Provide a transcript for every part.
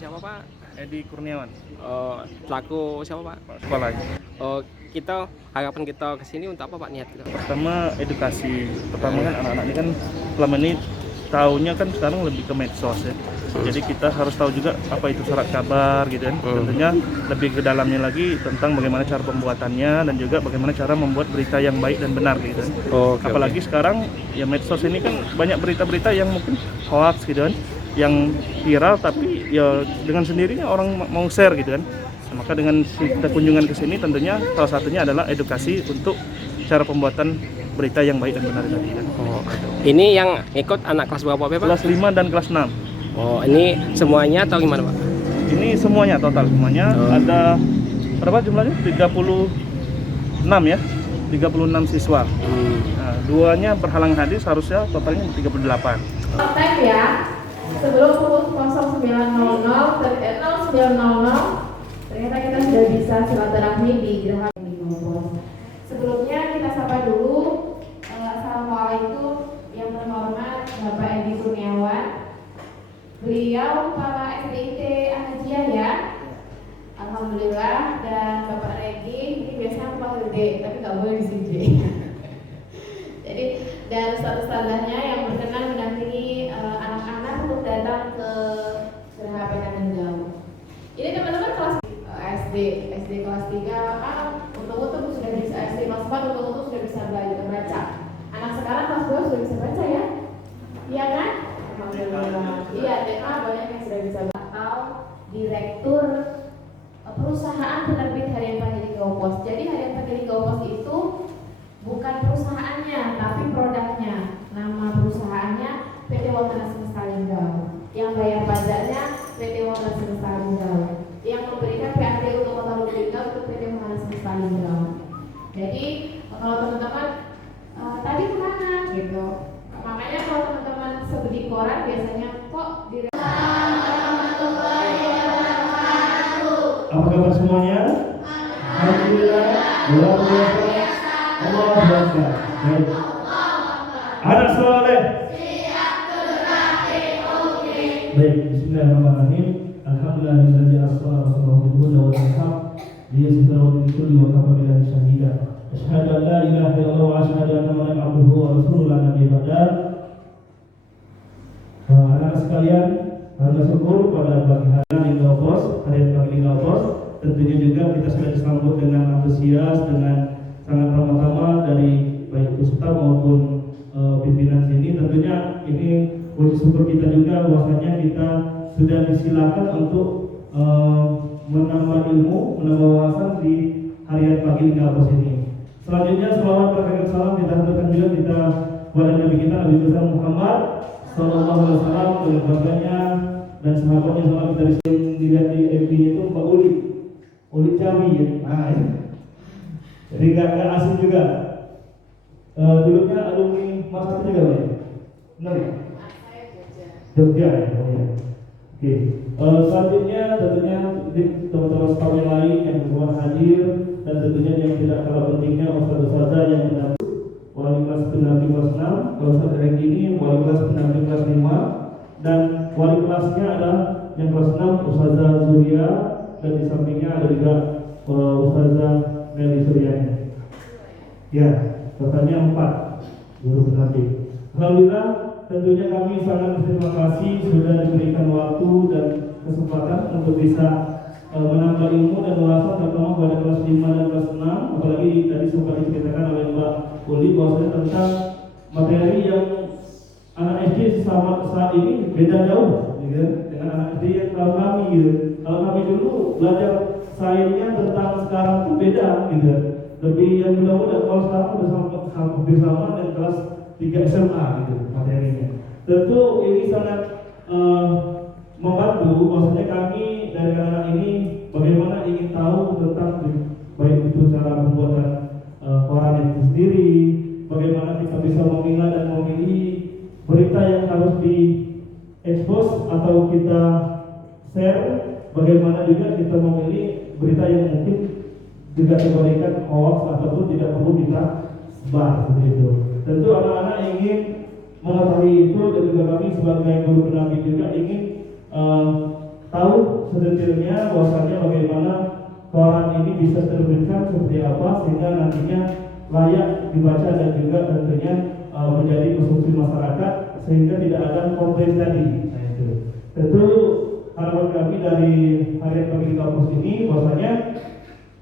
siapa Pak? Edi Kurniawan. Selaku siapa Pak? Sekolah. Kita harapan kita ke sini untuk apa Pak niat kita? Pertama edukasi. Pertama kan anak-anak ini kan selama ini taunya kan sekarang lebih ke medsos ya. Jadi kita harus tahu juga apa itu surat kabar gitu kan. Tentunya lebih ke dalamnya lagi tentang bagaimana cara pembuatannya dan juga bagaimana cara membuat berita yang baik dan benar gitu kan. Apalagi sekarang ya medsos ini kan banyak berita-berita yang mungkin hoax gitu kan, yang viral tapi ya dengan sendirinya orang mau share gitu kan. Nah, maka dengan kita kunjungan ke sini tentunya salah satunya adalah edukasi untuk cara pembuatan berita yang baik dan benar tadi kan. Ini yang ikut anak kelas berapa Pak? Kelas 5 dan kelas 6. Ini semuanya atau gimana Pak? Ini semuanya total semuanya ada berapa jumlahnya? 36 ya. 36 siswa. Nah, duanya berhalang hadis harusnya totalnya 38. Time ya. Sebelum pukul 09.00 ternyata kita sudah bisa silaturahmi di Geraha Pos. Sebelumnya kita sapa dulu. Assalamualaikum yang terhormat Bapak Edi Kurniawan. Beliau kepala SDIT Ahmadiyah ya. Alhamdulillah. Dan Bapak Regi ini biasanya aku panggil D, tapi nggak boleh di sini. Jadi dan ustadz-ustadzahnya yang berkenan mendampingi anak-anak untuk datang ke Geraha Penanganan Jauh. Ini teman-teman kelas SD kelas 3 untuk sudah bisa, SD kelas 4 untuk sudah bisa belajar baca. Anak sekarang kelas 2 sudah bisa baca ya? Iya kan? Alhamdulillah. Iya, TK banyak yang sudah bisa baca. Atau direktur perusahaan penerbit Harian Pagi Liga Pos. Jadi Harian Pagi Liga Pos itu bukan perusahaannya, tapi produknya. Nama perusahaannya PT Wahana Semesta Linggau. Yang bayar pajaknya PT Wahana Semesta Linggau. Yang memberikan PAD untuk Kota Lubulingga untuk PT Wahana Semesta Linggau. Jadi kalau teman-teman tadi kemana gitu, makanya kalau teman-teman sebeli koran biasanya kok di Apa kabar semuanya? Alhamdulillah, luar biasa. Allah Akbar. Baik. Anak soleh. Baik, bismillahirrahmanirrahim. Alhamdulillahilladzi arsala rasulahu bil huda wal haq liyuzhirahu li kulli wa kafa billahi shahida. Asyhadu an la ilaha illallah wa asyhadu anna Muhammadan abduhu wa rasuluhu la nabiyya ba'da. Anak sekalian, karena syukur pada pagi hari Liga Pos, hari pagi Liga Pos, tentunya juga kita sudah disambut dengan antusias, dengan sangat ramah-tamah dari baik peserta maupun pimpinan sini. Tentunya ini wujud syukur kita juga bahwasanya kita sudah disilakan untuk menambah ilmu, menambah wawasan di harian pagi Liga Pos ini. Selanjutnya selawat berkat salam kita haturkan juga kita kepada Nabi kita Nabi besar Muhammad Sallallahu Alaihi Wasallam, keluarganya dan sahabatnya selama kita dilihat di FB-nya itu Pak Uli Cawi ya. Nah, ya. Jadi gak asing juga. Dulunya alumni masa itu juga ya? Benar ya? Jogja ya? Oh, ya. Oke. Selanjutnya tentunya teman-teman staf yang lain yang berhubungan hadir dan tentunya yang tidak kalah pentingnya ustadz-ustadzah yang mendampingi wali kelas pendamping kelas 6, kalau saat hari ini wali kelas pendamping kelas 5 dan wali kelasnya adalah yang kelas 6 Ustazah Zuria dan di sampingnya ada juga Ustazah Meli Suryani. Ya, totalnya 4 guru pendamping. Alhamdulillah, tentunya kami sangat berterima kasih sudah diberikan waktu dan kesempatan untuk bisa menambah ilmu dan wawasan terutama pada kelas 5 dan kelas 6. Apalagi tadi sempat diceritakan oleh Mbak Uli bahwasanya tentang materi yang anak SD sama saat ini beda jauh gitu, dengan anak SD yang tahun kami gitu. Kalau kami dulu belajar sainsnya tentang sekarang itu beda gitu. Lebih yang mudah-mudah, kalau sekarang udah hampir sama dan kelas 3 SMA gitu materinya. Tentu ini sangat membantu bahwasanya kami dari anak-anak ini bagaimana ingin tahu tentang baik itu cara pembuatan koran itu sendiri, bagaimana kita bisa memilah dan memilih berita yang harus diekspos atau kita share, bagaimana juga kita memilih berita yang mungkin juga diberikan hoax ataupun tidak perlu kita sebar seperti itu. Tentu anak-anak ingin mengetahui itu dan juga kami sebagai guru pendamping juga ingin tahu sedetailnya bahwasanya bagaimana koran ini bisa terbitkan seperti apa sehingga nantinya layak dibaca dan juga tentunya menjadi konsumsi masyarakat sehingga tidak ada komplain tadi. Nah itu tentu harapan kami dari Harian Pagi Kampus ini bahwasanya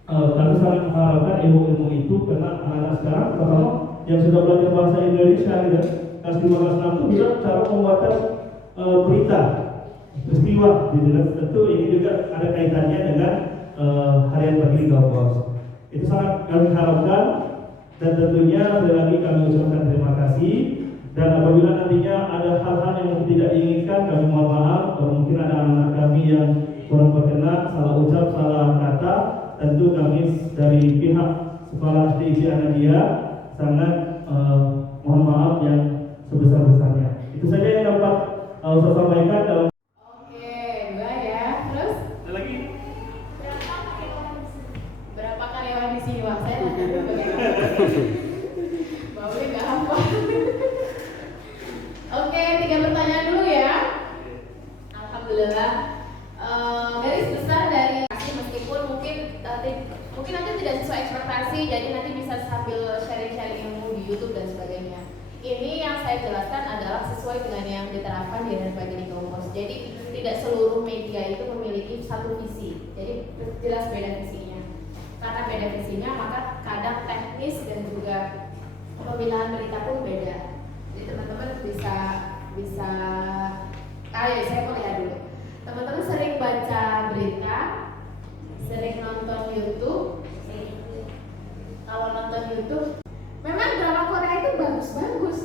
kami sangat mengharapkan ilmu-ilmu itu karena anak-anak sekarang terutama yang sudah belajar bahasa Indonesia gitu, kelas 5 kelas 6 itu bisa cara pembuatan berita peristiwa gitu. Tentu ini juga ada kaitannya dengan Harian Pagi Kampus. Itu sangat kami harapkan dan tentunya sekali lagi kami ucapkan terima kasih. Dan apabila nantinya ada hal-hal yang tidak diinginkan, kami mohon maaf. Kalau mungkin ada anak-anak kami yang kurang berkenan, salah ucap, salah kata, tentu kami dari pihak Sekolah SD IJ Anadia sangat mohon maaf yang sebesar-besarnya. Itu saja yang dapat saya sampaikan dalam. Oke, dua ya. Terus Ada lagi? berapa karyawan di sini? Wah, saya nanya dulu bagaimana. Bapak nggak hafal. Oke, 3 pertanyaan dulu ya. Alhamdulillah. Garis besar dari meskipun mungkin nanti tidak sesuai ekspektasi, jadi nanti bisa sambil sharing-sharing ilmu di YouTube dan sebagainya. Ini yang saya jelaskan adalah sesuai dengan yang diterapkan di Harian Pagi Kampus. Jadi tidak seluruh media itu memiliki satu visi. Jadi jelas beda visinya. Karena beda visinya, maka kadang teknis dan juga pemilihan berita pun beda. Jadi teman-teman bisa saya mau lihat dulu. Teman-teman sering baca berita, sering nonton YouTube. Kalau nonton YouTube, memang drama Korea itu bagus-bagus,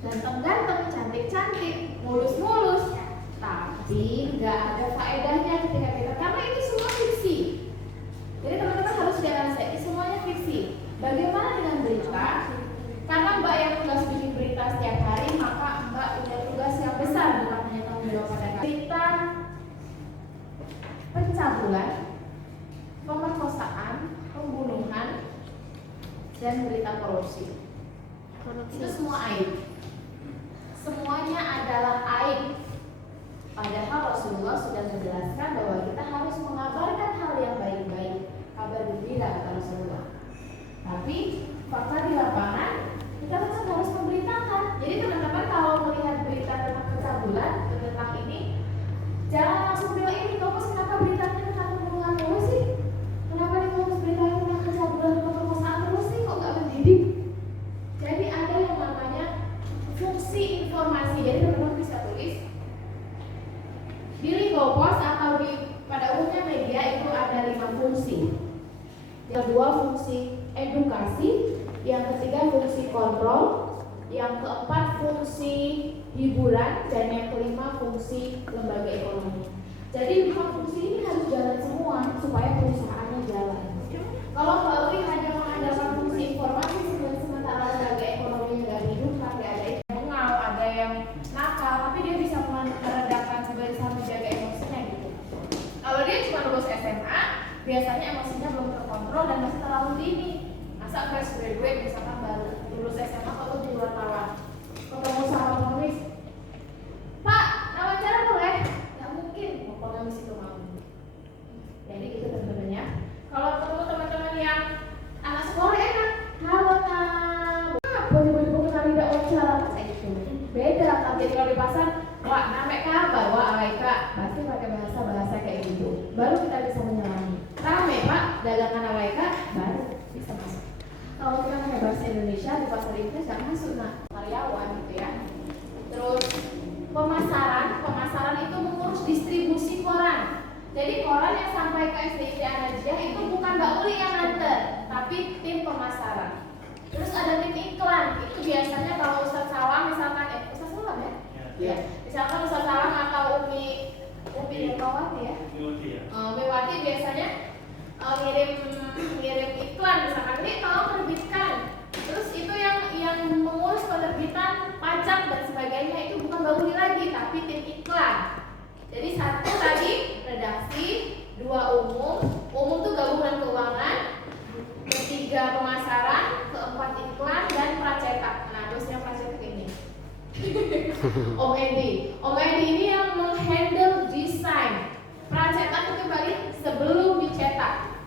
ganteng-ganteng, cantik-cantik, mulus-mulus, tapi nggak ada faedahnya ketika kita, karena itu semua fiksi. Jadi teman-teman harus dianalisa, semuanya fiksi. Bagaimana dengan berita? Karena Mbak yang tugas bikin berita setiap hari, maka Mbak punya tugas yang besar, bukan hanya tanggung jawab pada berita pencabulan, pemerkosaan, pembunuhan, dan berita korupsi. Itu semua aib. Semuanya adalah aib. Padahal Rasulullah sudah menjelaskan bahwa kita harus mengabarkan hal yang baik-baik, kabar gembira kata Rasulullah. Tapi fakta di lapangan kita tetap harus memberitakan. Jadi teman-teman kalau melihat berita tentang pencabulan tentang ini, jangan langsung bilang ini Kampus kenapa beritanya tentang pembunuhan terus sih? Kenapa di Kampus beritanya tentang pencabulan dan pemerkosaan terus sih? Kok nggak mendidik? Jadi ada yang namanya fungsi informasi. Jadi teman-teman bisa tulis di Ligopos atau pada umumnya media itu ada 5 fungsi. Yang kedua fungsi edukasi, yang ketiga fungsi kontrol, yang keempat fungsi hiburan, dan yang kelima fungsi lembaga ekonomi. Jadi 5 fungsi ini harus jalan semua supaya perusahaannya jalan. Kalau Mbak Uli hanya mengandalkan fungsi informasi sementara lembaga ekonomi nggak hidup, nanti ada yang bengal, ada yang nakal, tapi dia bisa meredakan sebisa menjaga emosinya gitu. Kalau dia cuma lulus SMA, biasanya emosinya belum terkontrol dan masih terlalu dini. Masa fresh graduate misalkan baru lulus SMA atau di luar wartawan, ketemu sama penulis, Pak, wawancara boleh? Nggak mungkin, penulis itu mau. Jadi itu teman-temannya. Kalau ketemu teman-teman yang anak sekolah enak, halo Kak, baju-baju kenal tidak wawancara, kayak gitu. Beda, tapi kalau di pasar, wah namanya kabar, wah Kak, pasti pakai bahasa kayak gitu. Baru kita bisa menyelami. Rame Pak, dagangan Kak, baru bisa masuk. Kalau kita pakai bahasa Indonesia di pasar Inggris nggak masuk, nah karyawan gitu ya. Terus pemasaran itu mengurus distribusi koran. Jadi koran yang sampai ke SDIJ Anadia itu bukan Mbak Uli yang nganter, tapi tim pemasaran. Terus ada tim iklan, itu biasanya kalau Ustadz Salam misalkan, Ustadz Salam ya? Iya. Misalkan Ustadz Salam atau Umi Mewati ya? Mewati biasanya ngirim iklan misalkan, ini tolong terbitkan. Terus itu yang mengurus penerbitan, pajak dan sebagainya itu bukan Mbak Uli lagi, tapi tim iklan. Jadi 1 tadi redaksi, 2 umum tuh gabungan keuangan, 3 pemasaran, 4 iklan dan pracetak. Nah, bosnya pracetak ini. Om Edi ini yang menghandle desain.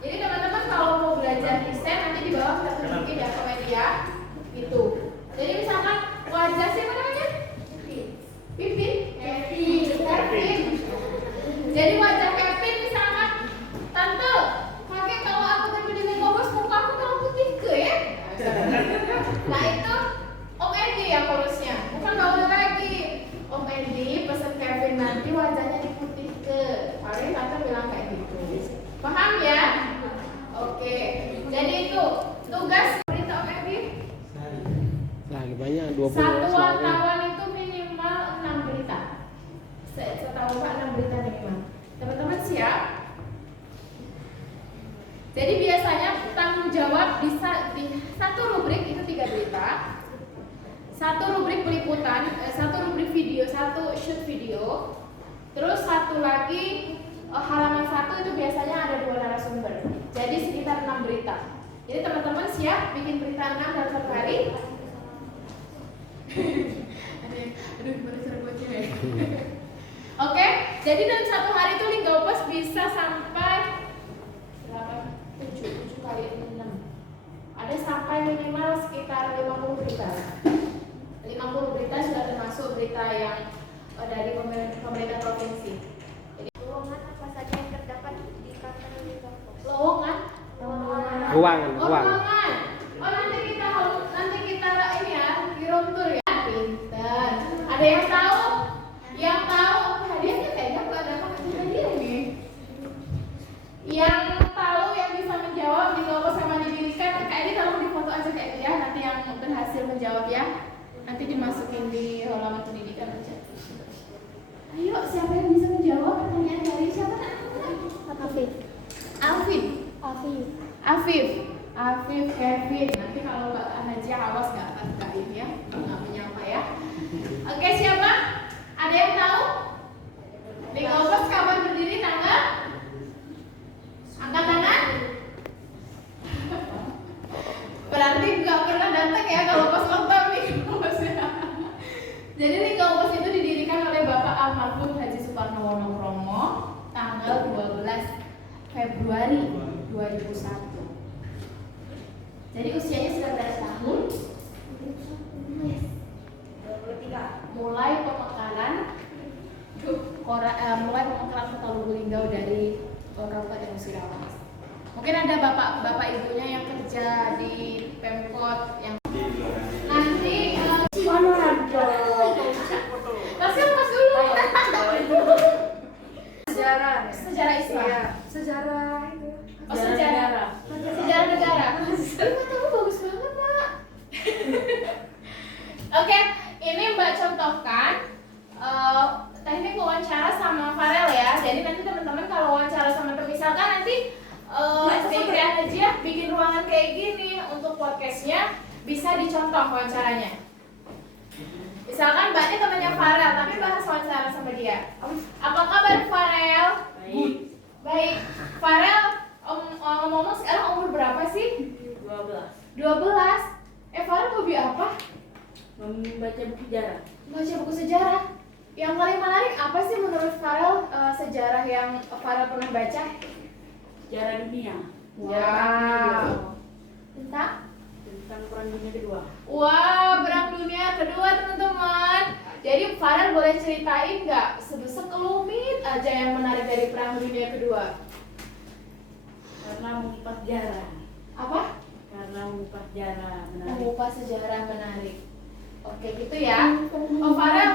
Jadi teman-teman kalau mau belajar desain nanti di bawah kita tunjukin ya ke media itu. Jadi misalkan wajah siapa namanya? Pipin? Kevin. Jadi wajah Kevin misalkan, tante, kakek kalau aku tapi dengan ngobos muka aku kalau putih ke ya? Nah itu Om Endi yang urusnya, bukan Baul lagi. Om Endi pesen Kevin nanti wajahnya diputih ke. Paling tante bilang kayak gitu. Paham ya? Oke. Jadi itu tugas berita Om Endi. Lagi banyak 20 Satu slide. wartawan itu minimal 6 berita. Setahu Pak 6 berita minimal. Teman-teman siap? Jadi biasanya tanggung jawab bisa di satu rubrik itu 3 berita, satu rubrik peliputan, satu rubrik video, satu shoot video, terus satu lagi halaman 1 itu biasanya ada 2 narasumber. Jadi sekitar 6 berita. Jadi teman-teman siap bikin berita 6 dalam 1 hari? Aduh gimana cara buatnya ya? Oke, jadi dalam 1 hari itu Linggaupas bisa sampai berapa? 7 kali 6. Ada sampai minimal sekitar 50 berita. 50 berita sudah termasuk berita yang dari pemerintah provinsi. Jadi Lowongan apa saja yang terdapat di kantor Linggaupas? lowongan, Ruangan. ruangan. Oh nanti kita ini ya, di room tour ya. Pinter. Ada yang tahu? Yang tahu hadiahnya kayaknya nggak ada pakai hadiah ini. Yang tahu yang bisa menjawab di Linggaupas sama didirikan, kayak ini tolong difoto aja kayak dia. Nanti yang berhasil menjawab ya. Nanti dimasukin di halaman pendidikan aja. Ayo, siapa yang bisa menjawab pertanyaan dari siapa? Afif. Afif, Kevin. Nanti kalau Mbak Najia awas nggak ini ya, nggak menyapa ya. Oke, siapa? Ada yang tahu? Linggaupas kapan berdiri tanggal? Angkat tangan. Berarti nggak pernah datang ya kalau pas ulang tahun Linggaupas ya. Jadi Linggaupas itu didirikan oleh Bapak almarhum Haji Suparno Wonokromo tanggal 12 Februari 2001. Jadi usianya sudah berapa tahun? 23. Mulai pemekaran Kota Lubulingga dari Kabupaten Musirawas. Mungkin ada bapak ibunya yang kerja di Pemkot yang nanti kasih mas dulu. Sejarah Islam. Iya, sejarah itu. Oh, sejarah negara. Kamu bagus banget, Nak. Oke, ini Mbak contohkan teknik wawancara sama Farel ya. Jadi nanti teman-teman kalau wawancara sama misalkan nanti aja bikin ruangan kayak gini untuk podcastnya bisa dicontoh wawancaranya. Misalkan Mbak ini temannya Farel, tapi bahas wawancara sama dia. Apa kabar Farel? Baik. Farel, ngomong sekarang umur berapa sih? 12. Farel hobi apa? Membaca buku sejarah. Baca buku sejarah. Yang paling menarik apa sih menurut Farel sejarah yang Farel pernah baca? Sejarah dunia. Wow. Tentang Perang Dunia Kedua. Wah, Perang Dunia Kedua teman-teman. Jadi Farel boleh ceritain nggak sekelumit aja yang menarik dari Perang Dunia Kedua? Karena mengupas sejarah. Apa? Karena mengupas sejarah menarik. Mengupas sejarah menarik. Oke gitu ya. Oh Farel,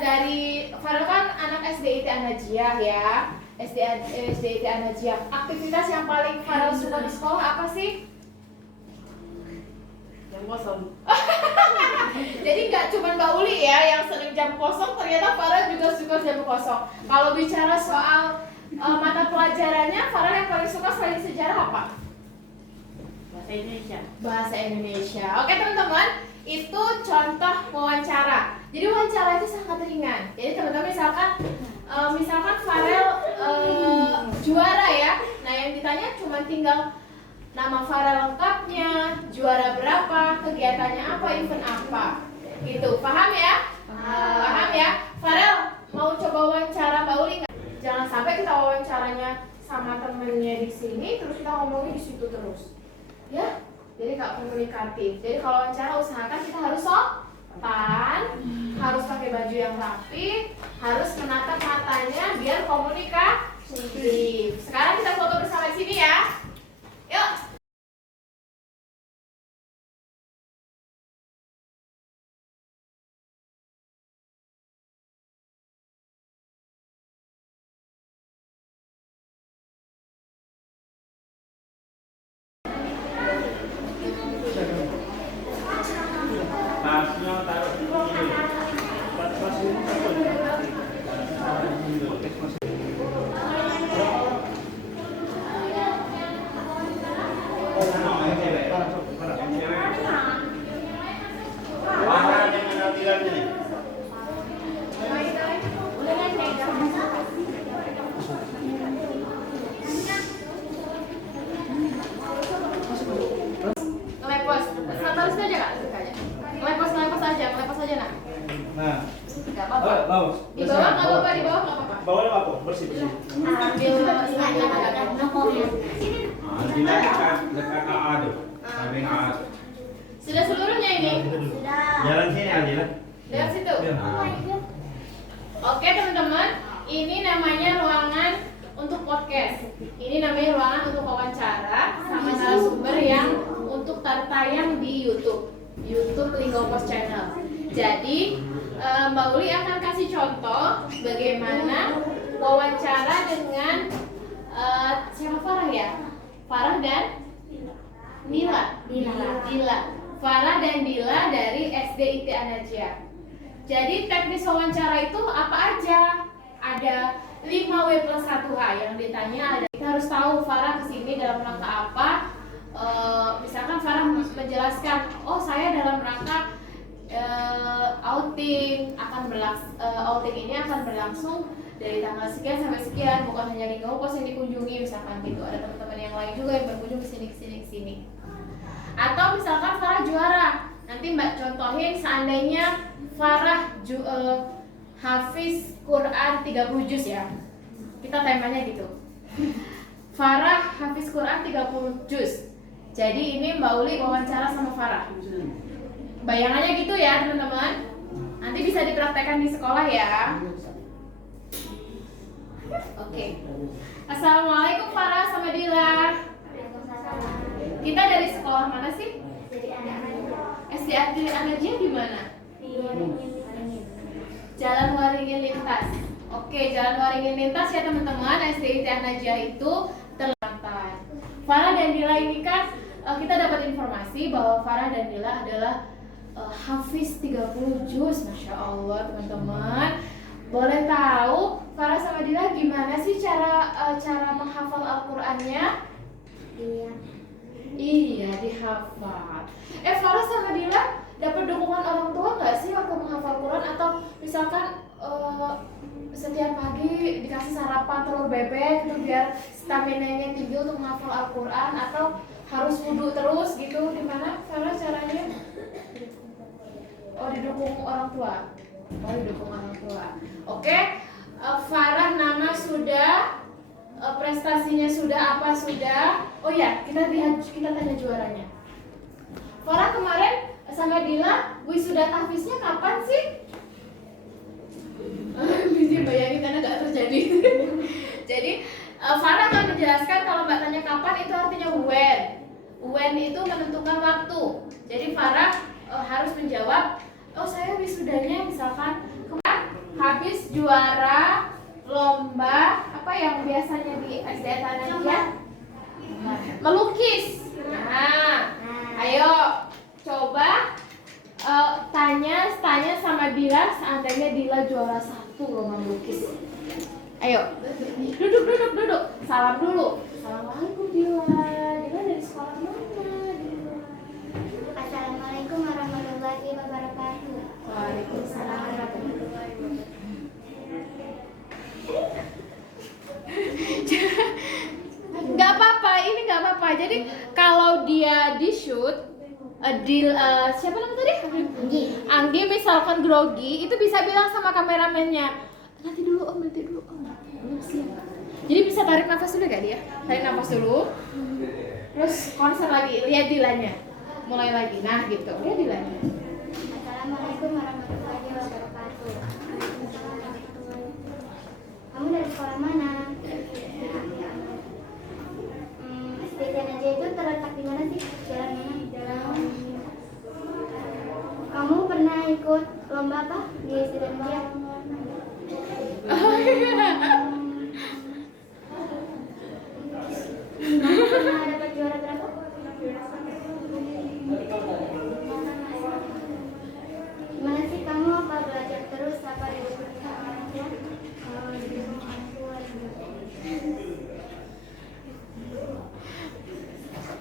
dari Farel kan anak SDIT An-Najiah ya. SDIT An-Najiah. Aktivitas yang paling Farel suka di sekolah apa sih? Jam kosong. Jadi nggak cuma Mbak Uli ya yang sering jam kosong, ternyata Farel juga suka jam kosong. Kalau bicara soal mata pelajarannya, Farel yang paling suka selain sejarah apa? Bahasa Indonesia. Bahasa Indonesia. Oke teman-teman, itu contoh wawancara. Jadi wawancara itu sangat ringan. Jadi teman-teman misalkan Farel juara ya. Nah yang ditanya cuma tinggal nama Farel lengkapnya, juara berapa, kegiatannya apa, event apa, gitu. Paham ya? Paham ya? Farel mau coba wawancara Mbak Uli nggak? Jangan sampai kita wawancaranya sama temennya di sini, terus kita ngomongnya di situ terus, ya. Jadi nggak komunikatif. Jadi kalau wawancara usahakan kita harus sopan, harus pakai baju yang rapi, harus menatap matanya biar komunikatif. Sekarang kita foto bersama di sini ya. Yuk. Tasnya taruh di sini. Ngelepos, terus aja kak, ngelepos aja nak. Nah, Gak apa-apa. bagus. Di bawah nggak apa-apa, di bawah nggak apa-apa. Bawahnya apa? Bersih bersih. Ambil ingatnya agak dekat AA tuh, samping AA. Sudah seluruhnya ini. Jalan sini Adila. Lihat situ. Oke teman-teman, ini namanya ruangan untuk podcast. Ini namanya ruangan untuk wawancara sama narasumber yang untuk tayang di YouTube Lingopos Channel. Jadi Mbak Uli akan kasih contoh bagaimana wawancara dengan siapa Farah ya? Farah dan Dila. Farah dan Dila dari SD IT Anajia. Jadi teknis wawancara itu apa aja? Ada 5W+1H yang ditanya. Kita harus tahu Farah kesini dalam rangka apa. Misalkan Farah menjelaskan, oh saya dalam rangka outing outing ini akan berlangsung dari tanggal sekian sampai sekian, bukan hanya Lingopos yang dikunjungi, misalkan gitu. Ada teman-teman yang lain juga yang berkunjung ke sini. Atau misalkan Farah juara, nanti Mbak contohin seandainya Farah hafiz Quran 30 juz ya. Kita temanya gitu. Farah hafiz Quran 30 juz. Jadi ini Mbak Uli wawancara sama Farah. Bayangannya gitu ya teman-teman. Nanti bisa dipraktekkan di sekolah ya. Oke. Assalamualaikum Farah sama Dila. Kita dari sekolah mana sih? SD Anajia di mana? Jalan Waringin Lintas. Oke, Jalan Waringin Lintas ya teman-teman. SD Anajia itu terlantar. Farah dan Dila ini kan kita dapat informasi bahwa Farah dan Dila adalah hafiz 30 juz. Masya Allah teman-teman. Boleh tahu Farah sama Dila gimana sih cara menghafal Al-Qur'annya? Iya, dihafal. Farah sama Dila dapat dukungan orang tua nggak sih waktu menghafal Quran, atau misalkan setiap pagi dikasih sarapan telur bebek gitu biar stamina-nya tinggi untuk menghafal Al-Quran, atau harus wudhu terus gitu? Gimana Farah caranya? Oh, didukung orang tua. Oke, Farah nama sudah, prestasinya sudah, apa sudah? Oh ya, kita tanya juaranya. Farah kemarin sama Dila wisuda tahfiznya kapan sih? Bisa bayangin karena nggak terjadi. Jadi Farah akan menjelaskan kalau Mbak tanya kapan itu artinya when. When itu menentukan waktu. Jadi Farah harus menjawab, oh saya wisudanya misalkan habis juara lomba apa yang biasanya di SD Anajia? Melukis. Nah, ayo coba tanya sama Dila seandainya Dila juara 1 lomba melukis. Ayo, duduk. Salam dulu. Assalamualaikum Dila. Dila dari sekolah mana? Assalamualaikum warahmatullahi wabarakatuh. Waalaikumsalam warahmatullahi wabarakatuh. Gak apa-apa, ini gak apa-apa. Jadi kalau dia di shoot, siapa namanya tadi? Anggi misalkan grogi, itu bisa bilang sama kameramennya, nanti dulu om, belum siap. Jadi bisa tarik nafas dulu gak dia? Tarik nafas dulu. Terus konsen lagi, lihat Dilanya. Mulai lagi. Nah, gitu. Lihat Dilanya. Assalamualaikum warahmatullahi wabarakatuh. Kamu dari sekolah mana? SDN aja itu terletak di mana sih? Jalan mana? Jalan. Kamu pernah ikut lomba apa di SDN aja? Kamu pernah dapat juara berapa? Gimana sih kamu, apa belajar terus, apa di rumah orang tua? Kalau di rumah orang tua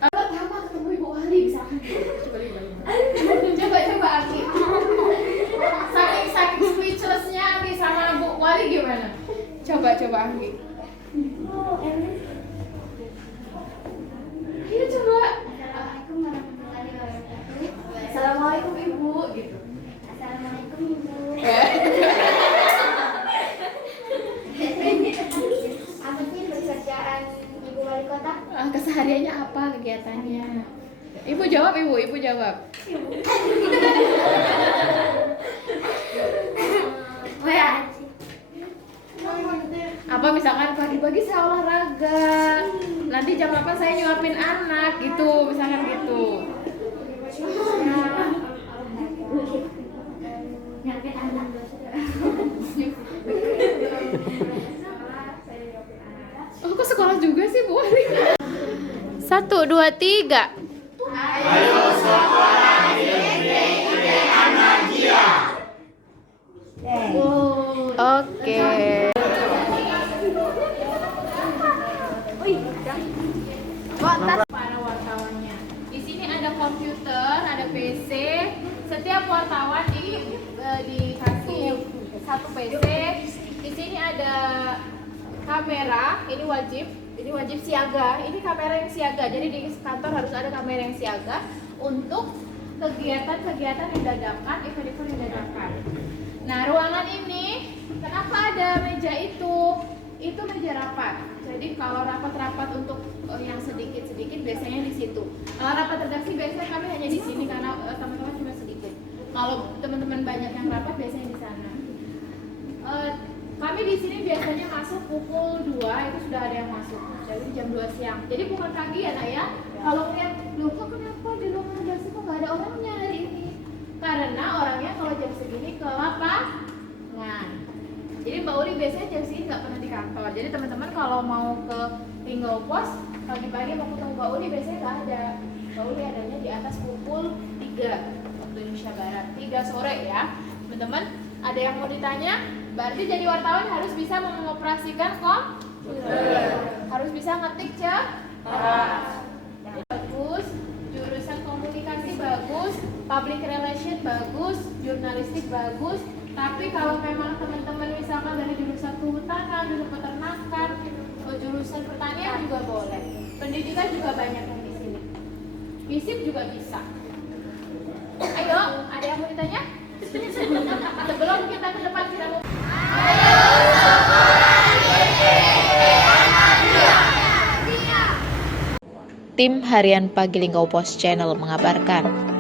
Apa ketemu Ibu Wali misalkan? Coba Aki. Saking speechlessnya Aki sama Bu Wali gimana? Coba Aki. Iya coba. Assalamualaikum warahmatullahi wabarakatuh. Assalamualaikum Ibu gitu. Assalamualaikum Ibu. Apa sih pekerjaan Ibu Wali Kota? Kesehariannya apa kegiatannya? Ibu jawab. Apa misalkan pagi-pagi saya olahraga, nanti jam 8 saya nyuapin anak gitu, misalkan gitu. Nyampe anak. Oh, kok sekolah juga sih Bu Wali? 1, 2, 3. Oke. Para wartawannya. Di sini ada komputer, ada PC. Setiap wartawan dikasih satu PC. Di sini ada kamera, ini wajib siaga. Ini kamera yang siaga. Jadi di kantor harus ada kamera yang siaga untuk kegiatan-kegiatan yang dadakan, event-event yang dadakan. Nah, ruangan ini kenapa ada meja itu? Itu meja rapat. Jadi kalau rapat-rapat untuk yang sedikit-sedikit biasanya di situ. Kalau rapat redaksi biasanya kami hanya di sini karena teman-teman cuma sedikit. Kalau teman-teman banyak yang rapat biasanya di sana. Kami di sini biasanya masuk pukul 2, itu sudah ada yang masuk. Jadi jam 2 siang. Jadi bukan pagi ya, Nak ya. Kalau lihat, loh kok kenapa di ruangan redaksi kok nggak ada orangnya hari ini? Karena orangnya kalau jam segini ke lapangan. Jadi Mbak Uli biasanya jam segini nggak pernah di kantor. Jadi teman-teman kalau mau ke Tinggal Pos pagi-pagi mau ketemu Mbak Uli biasanya nggak ada. Mbak Uli adanya di atas pukul 3 waktu Indonesia Barat, 3 sore ya. Teman-teman, ada yang mau ditanya? Berarti jadi wartawan harus bisa mengoperasikan komputer, harus bisa ngetik cepat. Bagus, jurusan komunikasi bagus, public relation bagus, jurnalistik bagus. Tapi kalau memang teman-teman misalkan dari jurusan kehutanan, jurusan peternakan, jurusan pertanian juga boleh. Pendidikan juga banyak yang di sini. FISIP juga bisa. Ayo, ada yang mau ditanya? Sebelum kita ke depan kita mau. Tim Harian Pagi Linggau Pos Channel mengabarkan.